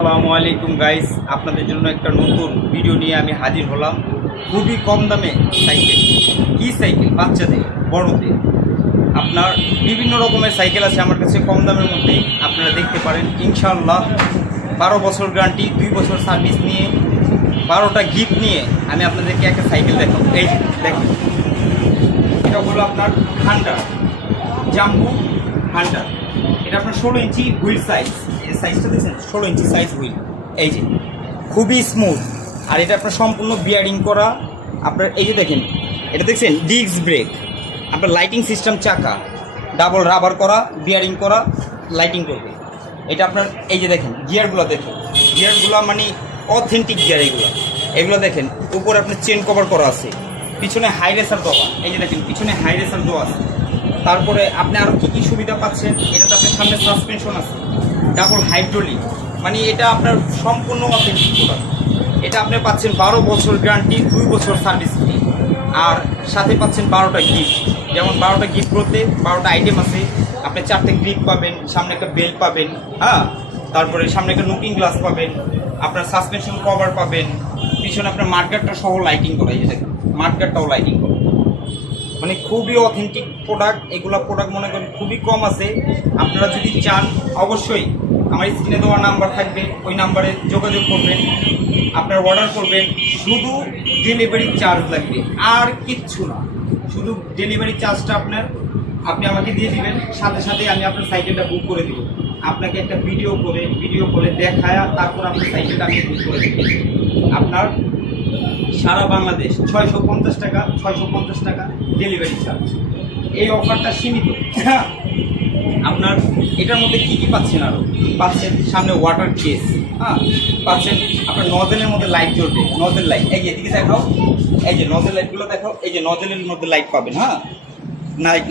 আসসালামু আলাইকুম গাইস, আপনাদের জন্য একটা নতুন ভিডিও নিয়ে আমি হাজির হলাম। খুবই কম দামে সাইকেল, কি সাইকেল, বাচ্চাদের, বড়দের, আপনার বিভিন্ন রকমের সাইকেল আছে আমার কাছে কম দামের মধ্যেই। আপনারা দেখতে পারেন ইনশাআল্লাহ 12 বছর গ্যারান্টি, 2 বছর সার্ভিস নিয়ে, 12টা গিফট নিয়ে আমি আপনাদেরকে একটা সাইকেল দেখাবো। এই দেখুন, এটা হলো আপনার হান্টার, জাম্বু হান্টার। এটা আপনার 16 ইঞ্চি হুইল সাইজ, এই সাইজটা দেখছেন, 16 ইঞ্চি সাইজ হুইল। এই যে খুবই স্মুথ, আর এটা আপনার সম্পূর্ণ বিয়ারিং করা। আপনার এই যে দেখেন, এটা দেখছেন ডিস্ক ব্রেক, আপনার লাইটিং সিস্টেম, চাকা ডাবল রাবার করা, বিয়ারিং করা, লাইটিং করবে। এটা আপনার এই যে দেখেন গিয়ারগুলো, দেখেন গিয়ারগুলো মানে অথেন্টিক গিয়ার। এগুলো দেখেন, উপরে আপনার চেন কভার করা আছে, পিছনে হাই রেসার দেওয়া। এই যে দেখেন পিছনে হাই রেসার দেওয়া আছে। তারপরে আপনি আরও কী কী সুবিধা পাচ্ছেন, এটাতে আপনার সামনে সাসপেনশন আছে, ডাবল হাইড্রোলিক, মানে এটা আপনার সম্পূর্ণ অথেন্টিক প্রোডাক্ট। এটা আপনি পাচ্ছেন 12 বছর গ্যারান্টি, 2 বছর সার্ভিস ফ্রি, আর সাথে পাচ্ছেন 12টা গিফট। যেমন 12টা গিফট বলতে 12টা আইটেম আছে। আপনি 4টে গ্রিপ পাবেন, সামনে একটা বেল্ট পাবেন, হ্যাঁ, তারপরে সামনে একটা লুকিং গ্লাস পাবেন, আপনার সাসপেনশন কভার পাবেন, পিছনে আপনার মার্কেটটা সহ লাইটিং করা। এই যে দেখেন মার্কেটটাও লাইটিং করা, মানে খুবই অথেন্টিক প্রোডাক্ট। এগুলা প্রোডাক্ট মনে করেন খুবই কম আছে। আপনারা যদি চান অবশ্যই আমার স্ক্রিনে দেওয়া নাম্বার থাকবে, ওই নাম্বারে যোগাযোগ করবেন, আপনার অর্ডার করবেন। শুধু ডেলিভারি চার্জ লাগবে, আর কিচ্ছু না। শুধু ডেলিভারি চার্জটা আপনি আমাকে দিয়ে দিবেন, সাথে সাথে আমি আপনার সাইকেলটা বুক করে দিব। আপনাকে একটা ভিডিও করে দেখায়, তারপর আপনার সাইকেলটা আমি বুক করে দেব। আপনার সারা বাংলাদেশ 650 টাকা ডেলিভারি চার্জ। এই অফারটা সীমিত। আপনার এটার মধ্যে কী কী পাচ্ছেন, আরও পাচ্ছেন সামনে ওয়াটার কেস, হ্যাঁ, পাচ্ছেন আপনার নজেলের মধ্যে লাইট জ্বলবে, নজেল লাইট। এই যে এদিকে দেখাও, এই যে নজেল লাইটগুলো দেখাও, এই যে নজেলের মধ্যে লাইট পাবেন, হ্যাঁ,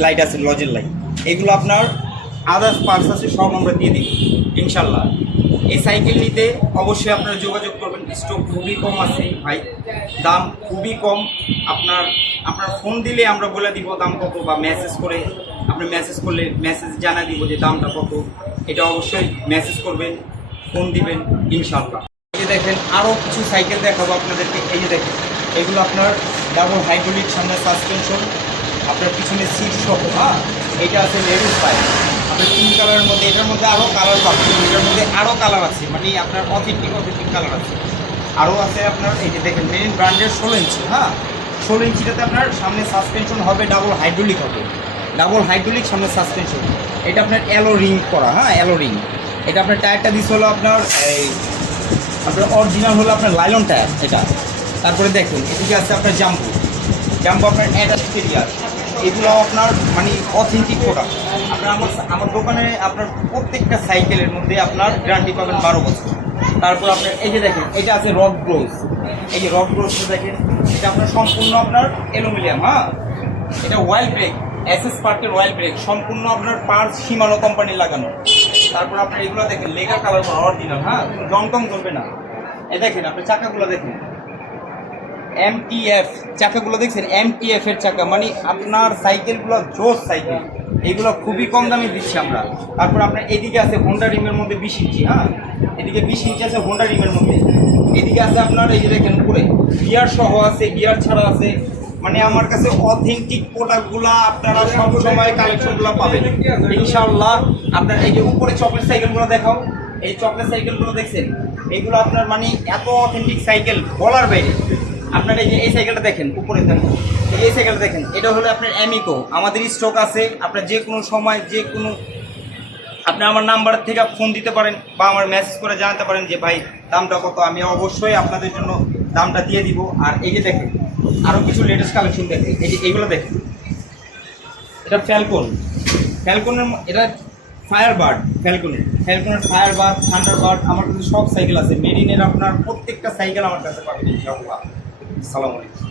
লাইট আছে, নজেল লাইট। এগুলো আপনার আদার্স পার্টস আছে, সব আমরা দিয়ে দিই ইনশাল্লাহ। এই সাইকেল নিতে অবশ্যই আপনারা যোগাযোগ করবেন। স্টক খুবই কম আছে ভাই, দাম খুবই কম। আপনার ফোন দিলে আমরা বলে দিব দাম কত, বা মেসেজ করে, আপনি মেসেজ করলে মেসেজ জানা দিব যে দামটা কত। এটা অবশ্যই মেসেজ করবেন, ফোন দিবেন ইনশাল্লাহ। এই যে দেখেন আরও কিছু সাইকেল দেখাবো আপনাদেরকে। এই যে দেখেন এগুলো আপনার ডাবল হাইড্রোলিক, সামনে সাসপেনশন, আপনার পিছনে সিট সহ, হ্যাঁ। এটা আছে লেডিস বাইক, আপনার 3 কালারের মধ্যে। এটার মধ্যে আরও কালার পাবেন, এটার মধ্যে আরও কালার আছে, মানে আপনার অথেন্টিক কালার আছে, আরও আছে আপনার। এই যে দেখেন মেরিন ব্র্যান্ডের 16 ইঞ্চি, হ্যাঁ, 16 ইঞ্চিটাতে আপনার সামনে সাসপেনশন হবে, ডাবল হাইড্রোলিক হবে, ডাবল হাইড্রোলিক সামনে সাসপেনশন। এটা আপনার অ্যালো রিং করা, হ্যাঁ, অ্যালো রিং। এটা আপনার টায়ারটা দিচ্ছে হলো আপনার অরিজিনাল হলো আপনার লাইলন টায়ার এটা। তারপরে দেখুন এদিকে আছে আপনার জাম্বু আপনার অ্যাডাস কেরিয়ার। এগুলো আপনার মানে অথেন্টিক প্রোডাক্ট। আপনার আমার দোকানে আপনার প্রত্যেকটা সাইকেলের মধ্যে আপনার গ্যারান্টি পাবেন 12 বছর। তারপর আপনার এই যে দেখেন এটা আছে রক ব্রোজ। এই যে রক ব্রোজটা দেখেন, এটা আপনার সম্পূর্ণ আপনার অ্যালুমিনিয়াম, হ্যাঁ। এটা ওয়াইল ব্রেক, এসএস পার্কের ওয়াইল ব্রেক, সম্পূর্ণ আপনার পার্টস সীমানো কোম্পানির লাগানো। তারপর আপনার এগুলো দেখেন লেগার কালার করা, অরিজিনাল, হ্যাঁ, রং টং চলবে না। এই দেখেন আপনার চাকাগুলো দেখেন, MTF চাকাগুলো দেখছেন, MTF এর চাকা, মানে আপনার সাইকেলগুলো জোস সাইকেল। এইগুলো খুবই কম দামে দিচ্ছি আমরা। তারপর আপনার এদিকে আছে হোন্ডা রিমের মধ্যে 20 ইঞ্চি, হ্যাঁ, এদিকে 20 ইঞ্চি আছে হোন্ডা রিমের মধ্যে। এদিকে আছে আপনার এই যে দেখেন উপরে গিয়ার সহ আছে, গিয়ার ছাড়া আছে। মানে আমার কাছে অথেন্টিক প্রোডাক্টগুলো আপনারা সব সময় কালেকশনগুলো পাবেন ইনশাআল্লাহ। আপনার এই যে উপরে চকলেট সাইকেলগুলো দেখাও, এই চকলেট সাইকেলগুলো দেখছেন, এইগুলো আপনার মানে এত অথেন্টিক সাইকেল বলার বাইরে। আপনার এই যে এই সাইকেলটা দেখেন, উপরে দেখেন, এই সাইকেলটা দেখেন, এটা হলো আপনার অ্যামিকো। আমাদের স্টক আছে, আপনার যে কোনো সময় যে কোনো, আপনি আমার নাম্বার থেকে ফোন দিতে পারেন বা আমার মেসেজ করে জানাতে পারেন যে ভাই দামটা কত, আমি অবশ্যই আপনাদের জন্য দামটা দিয়ে দিব। আর এই যে দেখেন আরও কিছু লেটেস্ট কালেকশন দেখেন, এই যে এইগুলো দেখেন, এটা ফ্যালকনের এটা ফায়ারবার্ড, ফ্যালকনের ফায়ারবার্ড, থান্ডারবার্ড। আমার কাছে সব সাইকেল আছে, মেরিনের আপনার প্রত্যেকটা সাইকেল আমার কাছে পাবেন ইনশাআল্লাহ। আসসালামু আলাইকুম।